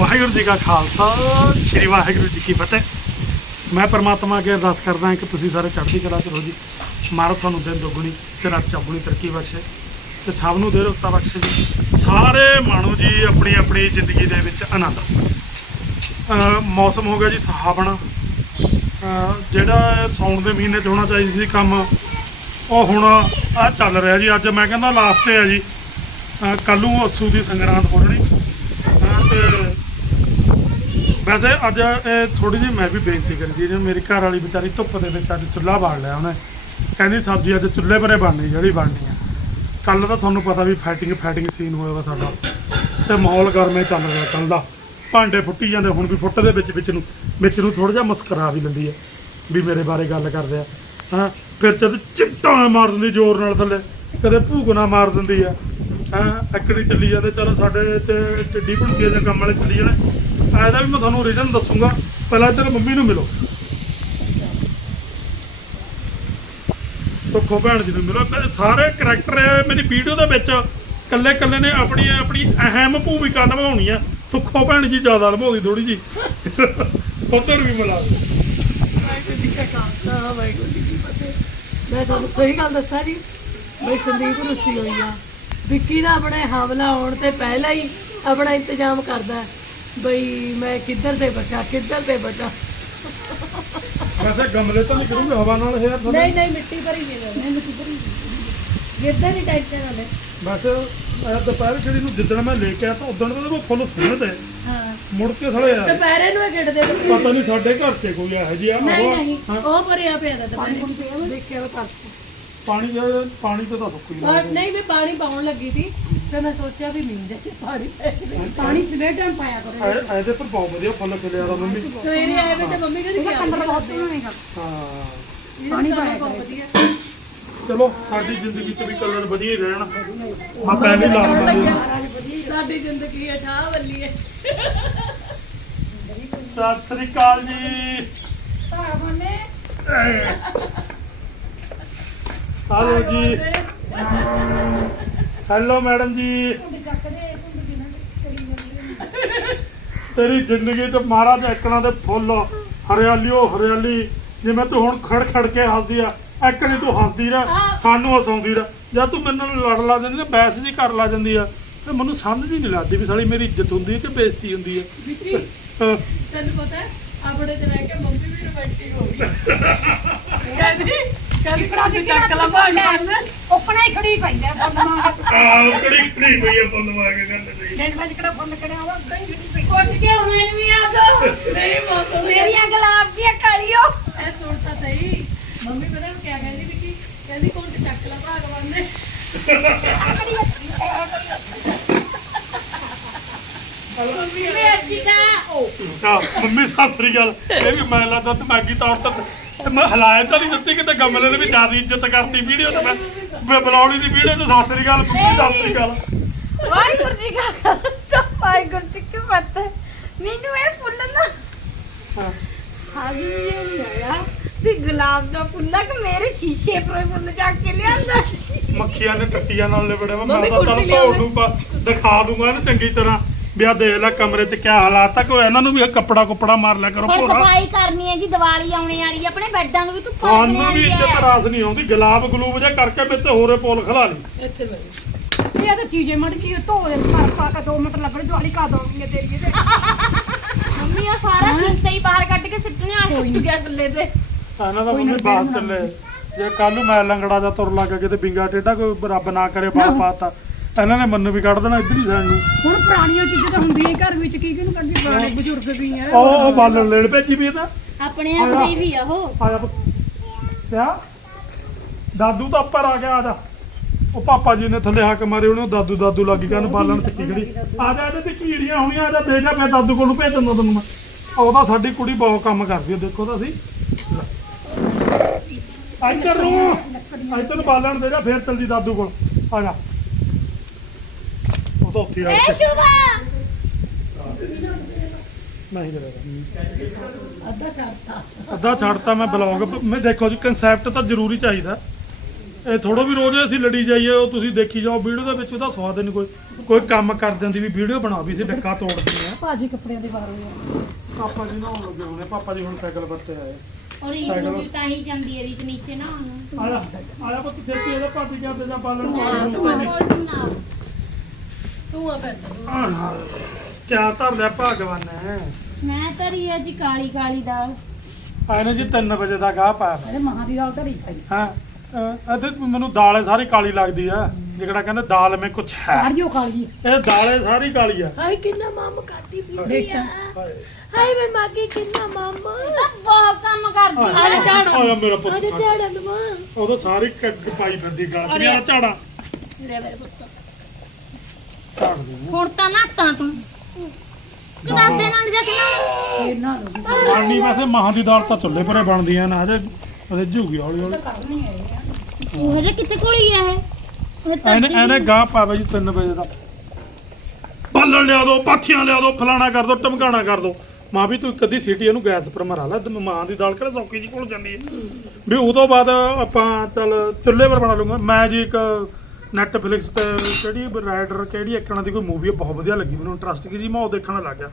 ਵਾਹਿਗੁਰੂ ਜੀ ਕਾ ਖਾਲਸਾ, ਸ੍ਰੀ ਵਾਹਿਗੁਰੂ ਜੀ ਕੀ ਫਤਿਹ। ਮੈਂ ਪਰਮਾਤਮਾ ਅੱਗੇ ਅਰਦਾਸ ਕਰਦਾ ਕਿ ਤੁਸੀਂ ਸਾਰੇ ਚੜ੍ਹਦੀ ਕਲਾ ਚ ਰਹੋ ਜੀ। ਮਾਰੋ ਤੁਹਾਨੂੰ ਦਿਨ ਦੁੱਗਣੀ ਤੇ ਰਾਤ ਚੌਗੁਣੀ ਤਰੱਕੀ ਬਖਸ਼ੇ ਤੇ ਸਭ ਨੂੰ ਦੇ ਰੁਕਤਾ ਬਖਸ਼ੇ ਜੀ। ਸਾਰੇ ਮਾਣੋ ਜੀ ਆਪਣੀ ਆਪਣੀ ਜ਼ਿੰਦਗੀ ਦੇ ਵਿੱਚ ਆਨੰਦ। ਮੌਸਮ ਹੋ ਗਿਆ ਜੀ ਸਹਾਵਣਾ। ਜਿਹੜਾ ਸੌਣ ਦੇ ਮਹੀਨੇ 'ਚ ਹੋਣਾ ਚਾਹੀਦਾ ਸੀ ਕੰਮ, ਉਹ ਹੁਣ ਆ ਚੱਲ ਰਿਹਾ ਜੀ। ਅੱਜ ਮੈਂ ਕਹਿੰਦਾ ਲਾਸਟ ਹੈ ਜੀ। ਕੱਲ੍ਹ ਨੂੰ ਅਸੂ ਦੀ ਸੰਗਰਾਂਦ ਹੋਣੀ ਅਹ ਤੇ ਵੈਸੇ ਅੱਜ ਇਹ ਥੋੜੀ ਜਿਹੀ ਮੈਂ ਵੀ ਬੇਨਤੀ ਕਰੀ ਜੀ ਜਿਵੇਂ ਮੇਰੀ ਘਰ ਵਾਲੀ ਵਿਚਾਰੀ ਧੁੱਪ ਦੇ ਵਿੱਚ ਅੱਜ ਚੁੱਲ੍ਹਾ ਬਾਲ ਲਿਆ ਉਹਨੇ। ਕਹਿੰਦੀ ਸਬਜ਼ੀ ਅੱਜ ਚੁੱਲ੍ਹੇ ਪਰੇ ਬਣਨੀ, ਜਿਹੜੀ ਬਣਨੀ ਆ। ਕੱਲ ਤਾਂ ਤੁਹਾਨੂੰ ਪਤਾ ਵੀ ਫਾਈਟਿੰਗ ਫਾਈਟਿੰਗ ਸੀਨ ਹੋਇਆ ਵਾ ਸਾਡਾ। ਤੇ ਮਾਹੌਲ ਗਰਮੇ ਚੱਲ ਰਿਹਾ ਕੱਲ ਦਾ। ਭਾਂਡੇ ਫੁੱਟੀ ਜਾਂਦੇ, ਹੁਣ ਵੀ ਫੁੱਟ ਦੇ ਵਿੱਚ ਵਿੱਚ ਨੂੰ ਵਿੱਚ ਨੂੰ ਥੋੜਾ ਜਿਹਾ ਮੁਸਕਰਾ ਵੀ ਲੈਂਦੀ ਹੈ ਵੀ ਮੇਰੇ ਬਾਰੇ ਗੱਲ ਕਰਦੇ ਆ। ਹਾਂ, ਫਿਰ ਜਦ ਚਿੱਟਾ ਮਾਰ ਦਿੰਦੀ ਜ਼ੋਰ ਨਾਲ ਥੱਲੇ, ਕਦੇ ਭੂਗਣਾ ਮਾਰ ਦਿੰਦੀ ਆ। ਹਾਂ ਅੱਕੜੀ ਚੱਲੀ ਜਾਂਦੇ, ਚਲੋ ਸਾਡੇ ਤੇ ਟਿੱਡੀ ਭੁਣਕੀ ਜਾਂ ਕੰਮ ਵਾਲੇ ਚੱਲੀ ਜਾਣੇ ਇਹਦਾ ਵੀ ਮੈਂ ਤੁਹਾਨੂੰ ਰੀਜ਼ਨ ਦੱਸੂਗਾ। ਪਹਿਲਾਂ ਇੱਧਰ ਮੰਮੀ ਨੂੰ ਮਿਲੋ। ਸੁੱਖੋ ਭੈਣ ਜੀ ਨੂੰ ਮਿਲੋ। ਤੇ ਸਾਰੇ ਕਰੈਕਟਰ ਮੇਰੀ ਵੀਡੀਓ ਦੇ ਵਿੱਚ ਕੱਲੇ ਕੱਲੇ ਨੇ ਆਪਣੀ ਆਪਣੀ ਅਹਿਮ ਭੂਮਿਕਾ ਨਿਭਾਉਣੀ ਆ। ਸੁੱਖੋ ਭੈਣ ਜੀ ਜ਼ਿਆਦਾ ਨਿਭਾਉਂਦੀ ਥੋੜੀ ਜੀ ਉੱਧਰ ਵੀ ਮਿਲਾ ਵਾਹਿਗੁਰੂ ਜੀ ਕਾ ਖਾਲਸਾ, ਵਾਹਿਗੁਰੂ ਜੀ ਕੀ ਫਤਿਹ। ਮੈਂ ਤੁਹਾਨੂੰ ਸਹੀ ਗੱਲ ਦੱਸਾਂ ਜੀ, ਬਈ ਸੰਦੀਪ ਰੁੱਸੀ ਹੋਈ ਆ। ਵਿੱਕੀ ਦਾ ਆਪਣੇ ਹਮਲਾ ਹੋਣ ਤੇ ਪਹਿਲਾਂ ਹੀ ਆਪਣਾ ਇੰਤਜ਼ਾਮ ਕਰਦਾ ਬਈ ਮੈਂ ਕਿੱਧਰ ਤੇ ਬਚਾ ਕਿੱਧਰ ਤੇ ਬਚਾ? ਵੈਸੇ ਗਮਲੇ ਤਾਂ ਨਹੀਂ ਕਰੂੰਗੇ ਹਵਾ ਨਾਲ ਇਹ ਥੋੜ੍ਹਾ- ਨਹੀਂ ਨਹੀਂ ਮਿੱਟੀ ਭਰੀ ਨਹੀਂ ਮੈਂ ਮਿੱਟੀ ਭਰੀ ਗਿਰਦਾ ਨਹੀਂ ਟੈਨਸ਼ਨ ਨਾਲੇ। ਬਸ ਇਹ ਦੁਪਹਿਰ ਜਿਹੜੀ ਨੂੰ ਜਿੱਦਣ ਮੈਂ ਲੈ ਕੇ ਆਇਆ ਤਾਂ ਉਦੋਂ ਤਾਂ ਉਹ ਫੁੱਲ ਸੁਣਦੇ ਹਾਂ। ਮੁੜ ਕੇ ਥਲੇ ਆ ਦੁਪਹਿਰੇ ਨੂੰ ਇਹ ਗਿੜਦੇ ਨੇ ਪਤਾ ਨਹੀਂ ਸਾਡੇ ਘਰ 'ਚ ਕੋਈ ਇਹੋ ਜਿਹੀ ਆ ਨਹੀਂ ਨਹੀਂ ਹਾਂ, ਉਹ ਭਰਿਆ ਪਿਆ ਦਾ ਦੁਪਹਿਰੇ। ਦੇਖਿਆ ਮੈਂ ਪਾਣੀ। ਜਿਹਾ- ਪਾਣੀ ਤੇ ਤਾਂ ਸੁੱਕ ਹੀ ਜਾਂਦਾ। ਨਹੀਂ ਮੈਂ ਪਾਣੀ ਪਾਉਣ ਲੱਗੀ ਸੀ। ਤੇ ਮੈਂ ਸੋਚਿਆ ਵੀ ਮੀਂਹ ਦੇ ਪਾਣੀ ਪੈ ਜਾਵੇ। ਪਾਣੀ ਸਵੇਰ ਟਾਈਮ ਪਾਇਆ ਕਰੋ। ਐ- ਇਹਦੇ ਪਰ ਬਹੁਤ ਵਧੀਆ ਫੁੱਲ ਖਿਲਿਆ ਦਾ ਮੰਮੀ। ਸਵੇਰੇ ਆਏ ਵੇ ਤੇ ਮੰਮੀ ਕਹਿੰਦੀ ਕਿ ਕੰਦਰ ਬਹੁਤ ਹੋਏਗਾ ਹਾਂ। ਪਾਣੀ ਪਾਇਆ ਕਰੋ। ਵਧੀਆ। ਚਲੋ ਸਾਡੀ ਜ਼ਿੰਦਗੀ 'ਚ ਵੀ ਕਲਰ ਵਧੀਆ ਹੀ ਰਹਿਣ। ਮੈਂ ਪਹਿਲੇ ਲਾ ਲਵਾਂ ਸਾਡੀ ਜ਼ਿੰਦਗੀ ਹੈ ਠਾਹ ਵੱਲੀ ਹੈ। ਸਤਿ ਸ੍ਰੀ ਅਕਾਲ ਜੀ। ਹਾਲੋ ਜੀ। ਹੈਲੋ ਮੈਡਮ ਜੀ ਤੇਰੀ ਜ਼ਿੰਦਗੀ 'ਚ ਮਹਾਰਾਜ ਐਕਣਾ ਦੇ ਫੁੱਲ ਹਰਿਆਲੀ ਉਹ ਹਰਿਆਲੀ ਜਿਵੇਂ ਤੂੰ ਹੁਣ ਖੜ ਖੜ ਕੇ ਹੱਸਦੀ ਆ ਐਕਣੀ ਤੂੰ ਹੱਸਦੀ ਰਹਿ ਸਾਨੂੰ ਹਸਾਉਂਦੀ ਰਹਿ। ਜਦ ਤੂੰ ਮੇਰੇ ਨਾਲ ਲੜ ਲਾ ਜਾਂਦੀ ਨਾ ਬਹਿਸ ਜੀ ਕਰ ਲਾ ਜਾਂਦੀ ਆ। ਤੇ ਮੈਨੂੰ ਸਮਝ ਨਹੀਂ ਲੱਗਦੀ ਵੀ ਸਾਲੀ ਮੇਰੀ ਇੱਜ਼ਤ ਹੁੰਦੀ ਹੈ ਕਿ ਬੇਇੱਜ਼ਤੀ ਹੁੰਦੀ ਹੈ। ਤੈਨੂੰ ਪਤਾ ਆਪਣੇ ਤੇ ਰਹਿ ਕੇ ਮੰਮੀ ਵੀ ਰੋਮਾਂਟਿਕ ਹੋ ਗਈ ਕਹਿੰਦੀ ਕਹਿੰਦੀ ਚੱਕ ਲਾ ਭਾਗ ਕਰਨਾ ਉਪਣਾ ਹੀ ਖੜੀ ਪਈ ਆ ਫੁੱਲ ਮੰਗ ਆਹ ਕਿਹੜੀ ਕਿਹੜੀ ਪਈ ਆ ਫੁੱਲ ਮਾਰ ਕੇ ਗੱਲ ਤੇ ਦਿਨ ਵਿੱਚ ਕਿਹੜਾ ਫੁੱਲ ਕੜਿਆ ਵਾ ਉਦਾਂ ਹੀ ਖੜੀ ਪਈ। ਉੱਠ ਕੇ ਹੁਣ ਵੀ ਆ ਦੋ ਨਹੀਂ ਮੌਸਮ ਮੇਰੀਆਂ ਗੁਲਾਬ ਦੀਆਂ ਕਲੀਓ। ਇਹ ਸੁਣ ਤਾਂ ਸਹੀ। ਮੰਮੀ ਪਤਾ ਉਹ ਕਿਆ ਕਹਿੰਦੀ ਵਿੱਕੀ ਕਹਿੰਦੀ ਕੋਣ ਤੇ ਚੱਕ ਲਾ ਭਾਗ ਮੰਮੀ ਸਤਿ ਸ੍ਰੀ ਅਕਾਲ। ਇਹ ਵੀ ਮੈਂ ਲੱਗਦਾ ਦਿਮਾਗੀ ਤੌਰ ਤੇ ਮੈਂ ਹਲਾਇਤ ਤਾਂ ਨਹੀਂ ਦਿੱਤੀ ਕਿਤੇ ਗਮਲੇ ਨੇ ਵੀ ਜ਼ਿਆਦਾ ਇੱਜ਼ਤ ਕਰਤੀ ਵੀਡੀਓ ਤੇ ਮੈਂ ਬੁਲਾਉਣੀ ਦੀ ਵੀਡੀਓ ਤੇ ਸਤਿ ਸ੍ਰੀ ਅਕਾਲ ਮੰਮੀ ਸਤਿ ਸ੍ਰੀ ਅਕਾਲ। ਵਾਹਿਗੁਰੂ ਜੀ ਕਾ ਖਾਲਸਾ ਵਾਹਿਗੁਰੂ ਜੀ ਕੀ ਫਤਿਹ। ਮੈਨੂੰ ਇਹ ਫੁੱਲ ਨਾ ਹਾਂ। ਇਹ ਨਹੀਂ ਆਇਆ ਵੀ ਗੁਲਾਬ ਦਾ ਫੁੱਲ ਆ ਕਿ ਮੇਰੇ ਸ਼ੀਸ਼ੇ ਪਰ ਫੁੱਲ ਚੱਕ ਕੇ ਲਿਆਂਦਾ। ਮੱਖੀਆਂ ਨੇ ਟੱਟੀਆਂ ਨਾਲ ਲਿਬੜੇ ਵਾ ਮੈਂ ਤਾਂ ਤੁਹਾਨੂੰ ਲਿਆਓ। ਧੋ ਦੂੰਗਾ ਦਿਖਾ ਦੂੰਗਾ ਇਹਨੂੰ ਚੰਗੀ ਤਰ੍ਹਾਂ। ਵੀ ਆ ਦੇਖ ਲੈ ਕਮਰੇ 'ਚ ਕਿਆ ਹਾਲਾਤ ਆ ਕੋਈ ਇਹਨਾਂ ਨੂੰ ਵੀ ਇਹ ਕੱਪੜਾ ਕੁਪੜਾ ਮਾਰ ਲਿਆ ਕਰੋ ਹੁਣ ਭੋਰਾ। ਸਫ਼ਾਈ ਕਰਨੀ ਹੈ ਜੀ ਦੀਵਾਲੀ ਆਉਣੇ ਵਾਲੀ ਹੈ, ਆਪਣੇ ਬੈੱਡਾਂ ਨੂੰ ਵੀ ਧੁੱਪ ਲੱਗਣੇ ਤੁਹਾਨੂੰ ਵੀ ਵਾਲੀ ਇੱਜ਼ਤ ਹੈ ਰਾਸ ਨਹੀਂ ਆਉਂਦੀ ਗੁਲਾਬ ਗਲੂਬ ਜਿਹਾ ਕਰਕੇ ਵਿੱਚ ਹੋਰੇ ਪੋਲ ਖਲਾ ਲਈ। ਇੱਥੇ ਬੈਠ ਇਹ ਤਾਂ ਚੀਜ਼ੇ ਮੜ ਗਈ ਧੋ ਦੇ ਪਰ ਪਾ ਕੇ 2 ਮਿੰਟ ਲੱਗਣੇ ਦਿਵਾਲੀ ਕਾ ਦੋਗੇ ਤੇਰੀ ਤੇ ਮੰਮੀ ਆ ਸਾਰਾ ਸ਼ੀਸ਼ਾ ਹੀ ਬਾਹਰ ਕੱਢ ਕੇ ਸਿੱਟਣੇ ਆ ਟੁੱਟ ਗਿਆ ਗੱਲੇ ਤੇ। ਇਹਨਾਂ ਦਾ ਮੰਮੀ ਬਾਤ ਚੱਲੇ। ਜੇ ਕੱਲ ਨੂੰ ਮੈਂ ਲੰਗੜਾ ਜਾਂ ਤੁਰ ਲੱਗਾ ਕਿਤੇ ਬਿੰਗਾ ਟੇਢਾ ਕੋਈ ਰੱਬ ਨਾ ਕਰੇ ਬਾਤ ਪਾਤਾ। ਇਹਨਾਂ ਨੇ ਮੈਨੂੰ ਵੀ ਕੱਢ ਦੇਣਾ ਇੱਧਰ ਹੀ ਨੂੰ ਹੁਣ ਪੁਰਾਣੀਆਂ ਚੀਜ਼ਾਂ ਤਾਂ ਹੁੰਦੀਆਂ ਹੀ ਘਰ ਵਿੱਚ ਕੀ ਕਿਹਨੂੰ ਕੱਢੀ ਪੁਰਾਣੇ ਬਜ਼ੁਰਗ ਵੀ ਆ। ਉਹ ਉਹ ਬਾਲਣ ਲੈਣ ਭੇਜੀ ਵੀ ਇਹ ਤਾਂ। ਆਪਣੇ ਆਪਣੇ ਹੀ ਵੀ ਆ ਉਹ। ਆ ਜਾ ਪੁੱਤ। ਕਿਆ ਦਾਦੂ ਤਾਂ ਉੱਪਰ ਆ ਗਿਆ ਆ ਜਾ। ਉਹ ਪਾਪਾ ਜੀ ਨੇ ਥੱਲੇ ਹੱਕ ਮਾਰੇ ਉਹਨੇ ਦਾਦੂ ਦਾਦੂ ਲੱਗੀ ਕਰਨ ਬਾਲਣ ਤੇ ਖੜੀ ਆ ਜਾ ਇਹਦੇ ਤੇ ਕੀੜੀਆਂ ਹੋਣੀਆਂ ਆ ਜਾ ਦੇ ਜਾ ਫੇਰ ਦਾਦੂ ਕੋਲ ਨੂੰ ਭੇਜ ਦਿੰਦਾ ਤੈਨੂੰ ਮੈਂ। ਉਹਦਾ ਸਾਡੀ ਕੁੜੀ ਬਹੁਤ ਕੰਮ ਕਰਦੀ ਹੈ ਦੇਖੋ ਤਾਂ ਅਸੀਂ ਇੱਧਰ ਨੂੰ ਇੱਧਰ ਬਾਲਣ ਦੇ ਜਾ ਫੇਰ ਚਲਦੀ ਦਾਦੂ ਕੋਲ। ਆ ਜਾ। ਉਹ ਤਾਂ ਉੱਥੇ ਆ। ਏ ਕੇ ਸ਼ੁਭਾ ਨਹੀਂ ਕਰੇਗਾ ਅੱਧਾ ਛੱਡਤਾ। ਅੱਧਾ ਛੱਡਤਾ ਮੈਂ ਬਲੌਗ ਮੈਂ ਦੇਖੋ ਜੀ ਕਨਸੈਪਟ ਤਾਂ ਜ਼ਰੂਰੀ ਚਾਹੀਦਾ। ਇਹ ਥੋੜੋ ਵੀ ਰੋਜ਼ ਅਸੀਂ ਲੜੀ ਜਾਈਏ ਉਹ ਤੁਸੀਂ ਦੇਖੀ ਜਾਓ ਵੀਡੀਓ ਦੇ ਵਿੱਚ ਉਹਦਾ ਸਵਾਦ ਨਹੀਂ ਕੋਈ। ਕੋਈ ਕੰਮ ਕਰ ਦਿੰਦੀ ਵੀ ਵੀਡੀਓ ਬਣਾ ਵੀ ਸੀ ਡੱਕਾ ਤੋੜਦੀ ਆ। ਭਾਜੀ ਕੱਪੜਿਆਂ ਦੇ ਬਾਰੇ ਆ। ਪਾਪਾ ਜੀ ਨਹਾਉਣ ਲੱਗੇ ਹੋਣੇ ਪਾਪਾ ਜੀ ਹੁਣ ਸਾਈਕਲ ਵਰਤੇ ਆਏ। ਔਰ ਇਹ ਸਾਈਕਲ- ਨੂੰ ਤਾਂ ਹੀ ਜਾਂਦੀ ਹੈ ਰੀਤ ਨੀਚੇ ਨਾ। ਆਇਆ ਆਇਆ ਪੁੱਤ ਛੇਤੀ ਇਹਦਾ ਭਾਬੀ ਜਾਂਦੇ ਜਾਂ ਬਾਲਣ ਤੂੰ ਬੋਲ ਨਾ। ਤੂੰ ਆ ਫਿਰ। ਕਿਆ ਧਰ ਲਿਆ ਭਗਵਾਨ ਨੇ? ਮੈਂ ਧਰੀ ਹੈ ਜੀ ਕਾਲੀ ਕਾਲੀ ਦਾਲ। ਆਇਨੇ ਜੀ 3 ਵਜੇ ਦਾ ਗਾਹ ਪਾਇਆ ਅਰੇ ਮਹਾਂ ਦੀ ਦਾਲ ਧਰੀ ਖਾਈ ਹਾਂ? ਅਹ ਇਹਦੇ ਮੈਨੂੰ ਦਾਲ ਸਾਰੀ ਕਾਲੀ ਲੱਗਦੀ ਆ। ਜਿਹੜਾ ਕਹਿੰਦੇ ਦਾਲ ਮੇ ਕੁਛ ਹੈ। ਸਾਰੀਓ ਕਾਲੀ। ਇਹ ਦਾਲੇ ਸਾਰੀ ਕਾਲੀ ਆ। ਹਾਏ ਕਿੰਨਾ ਮਾਮ ਕਰਦੀ ਪਈ ਦੇਖ ਤਾਂ। ਹਾਏ। ਮੈਂ ਮਾਗੀ ਕਿੰਨਾ ਮਾਮ। ਇਹ ਤਾਂ ਬਹੁਤ ਕੰਮ ਕਰਦੀ ਹੈ ਅਰੇ ਝਾੜਾ। ਆਇਆ ਮੇਰਾ ਪੁੱਤ ਅਰੇ ਝਾੜਾ ਦਵਾ ਉਦੋਂ ਸਾਰੀ ਕੱਗ ਪਾਈ ਫਿਰਦੀ ਗਾਲ ਚ। ਮੇਰਾ ਝਾੜਾ। ਲੈ ਮੇਰੇ ਪੁੱਤ। ਝਾੜ ਦੇ ਹੁਣ ਤਾਂ ਨਾਤਾਂ ਤੂੰ। ਕਿਤਾਬੇ ਨਾਲ ਜਾ ਕੇ ਨਾ। ਇਹਨਾਂ ਨੂੰ ਬਣਨੀ ਵੈਸੇ ਮਾਹਾਂ ਦੀ ਦਾਲ ਤਾਂ ਚੁੱਲ੍ਹੇ ਪਰੇ ਬਣਦੀ ਆ ਨਾ ਹਜੇ ਰਿੱਝੂਗੀ ਹੌਲੀ ਹੌਲੀ। ਕਰਨੀ ਹੈ ਉਹ ਹਜੇ ਕਿੱਥੇ ਕੋਲੀ ਹੈ ਇਹ? ਇਹ ਐਨੇ ਐਨੇ ਗਾਹ ਪਾਵੇ ਜੀ 3 ਵਜੇ ਦਾ। ਬਾਲਣ ਲਿਆ ਦੋ ਪਾਥੀਆਂ ਲਿਆ ਦੋ ਫਲਾਣਾ ਕਰ ਦੋ ਟਮਕਾਣਾ ਕਰ ਦੋ। ਮਾਂ ਵੀ ਤੂੰ ਕਦੀ ਸੀਟੀ ਇਹਨੂੰ ਗੈਸ ਪਰ ਮਰਾ ਲੈ ਤੇ ਮਾਂ ਦੀ ਦਾਲ ਕਿਹੜਾ ਸੌਖੀ ਜੀ ਕੋਲ ਜਾਂਦੀ ਹੈ। ਵੀ ਉਹ ਤੋਂ ਬਾਅਦ ਆਪਾਂ ਚੱਲ ਚੁੱਲ੍ਹੇ ਪਰ ਬਣਾ ਲੂੰਗਾ ਮੈਂ ਜੀ ਇੱਕ ਨੈਟਫਲਿਕਸ ਤੇ ਕਿਹੜੀ ਰਾਈਡਰ ਕਿਹੜੀ ਇੱਕਣਾ ਦੀ ਕੋਈ ਮੂਵੀ ਹੈ ਬਹੁਤ ਵਧੀਆ ਲੱਗੀ ਮੈਨੂੰ। ਇੰਟਰਸਟ ਕੀ ਜੀ ਮੈਂ ਉਹ ਦੇਖਣ ਲੱਗ ਗਿਆ।